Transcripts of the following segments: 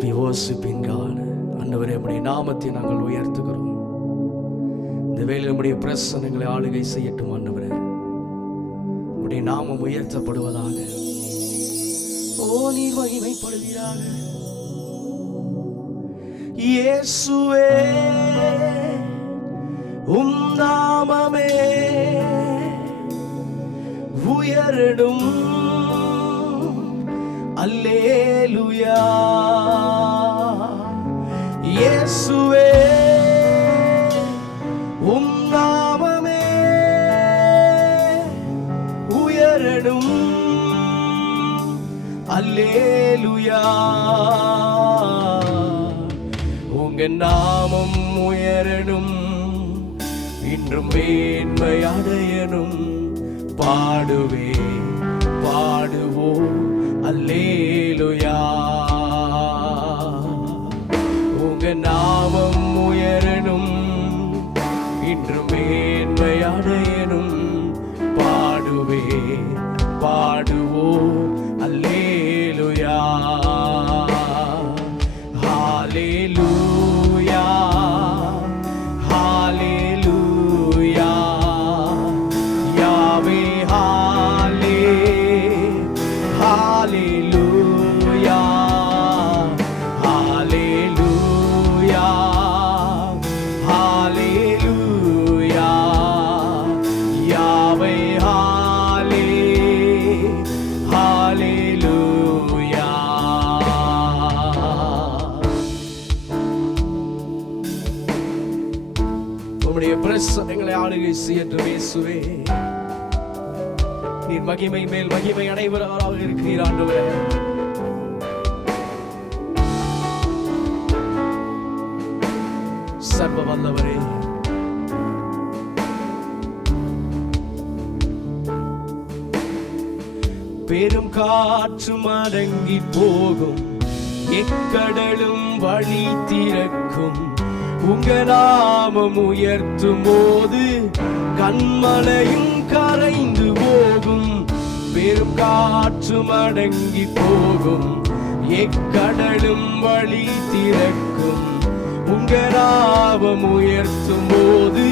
We worship in God. ஆண்டவரே, உம்முடைய நாமத்தை நாங்கள் உயர்த்துகிறோம். இந்த வேளையில் உம்முடைய பிரசன்னங்களை ஆளுகை செய்யட்டும். ஆண்டவரே, உம்முடைய நாமம் உயர்த்தப்படுவதாக. ஓ, நீர் மகிமைப்படுவீராக. இயேசுவே, உம் நாமமே உயரடும். அல்லேலூயா. இயேசுவே, உம் நாமமே உயரடும். அல்லேலூயா. உங்க நாமம் உயரணும், இன்றும் மேன்மை அடையணும். பாடுவே பாடுவோம் அல்லேலூயா. உங்க நாமம் உயரணும், இன்றும் மேன்மை அடையணும். பாடுவே பாடுவோம் அல்லேலூயா. ஹalleluya, ஹalleluya. யாவே ஹalleluya, ஹalleluya, ஹalleluya. யாவே ஹalleluya. உம்முடைய பிரசன்னங்களை ஆளுகை செய்யட்டும். இயேசுவே, நீர் மகிமை மேல் மகிமை அடைவராக இருக்கிறீர். ஆண்டவரே, சர்வ வல்லவரே, பெரும் காற்றும் அடங்கி போகும், எக்கடலும் வழி திறக்கும். உங்க நாமம் உயர்த்தும் போது கண்மலையும் கரைந்து போகும். பெரும் காற்றும் அடங்கி போகும், எக்கடலும் வழி திறக்கும். உங்க நாமம் உயர்த்தும் போது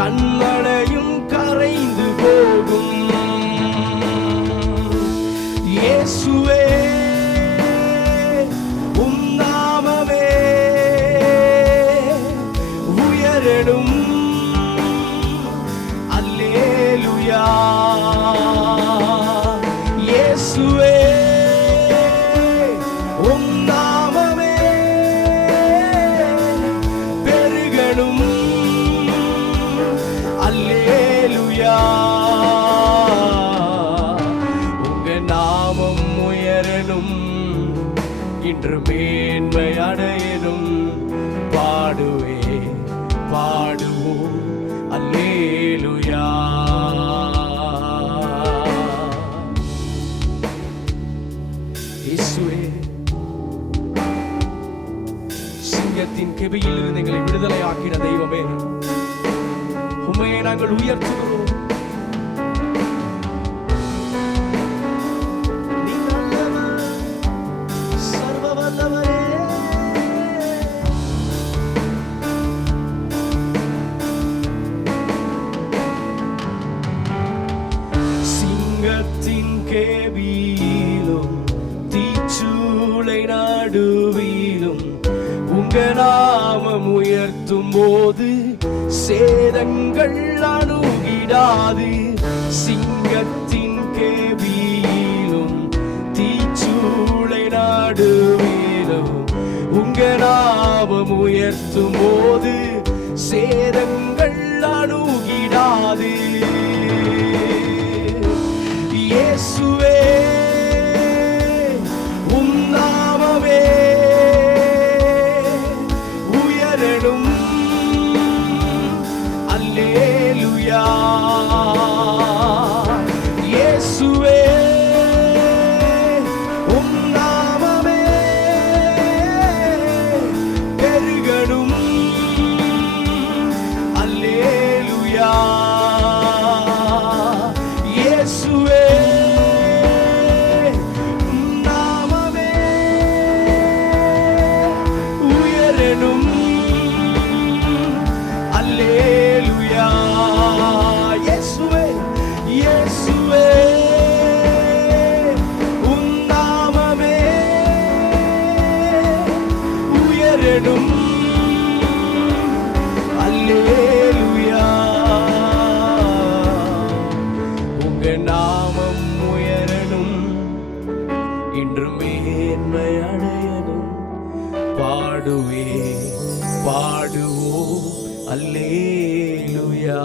கண்மலையும் கரைந்து போகும். இயேசுவே, உம் நாமமே உயரடும். அல்லேலூயா. இயேசுவே, உம் நாமமே பெருகடும். அல்லேலூயா. உங்க நாமம் உயரணும், இன்று மேன்மை அடையணும். பாடுவே பாடுவோம் அல்லேலூயா. இயேசுவே, சிங்கத்தின் கெபியில் இருந்து எங்களை விடுதலை ஆக்கின தெய்வமே, உம்மையை நாங்கள் உயர்த்துகிறோம். சிங்கத்தின் கேபியிலும் தீச்சூளை நடுவிலும் உங்க நாமம் உயர்த்தும் போது சேதங்கள் அணுகிடாது. சிங்கத்தின் கேபியிலும் தீச்சூளை நடுவிலும் உங்க நாமம் உயர்த்தும் போது சேதங்கள் அணுகிடாது. இயேசுவே, உம் நாமமே உயரடும். அல்லேலூயா. இயேசுவே, உம் நாமமே பெருகடும். அல்லேலூயா. பாடுவோம் அல்லேலூயா.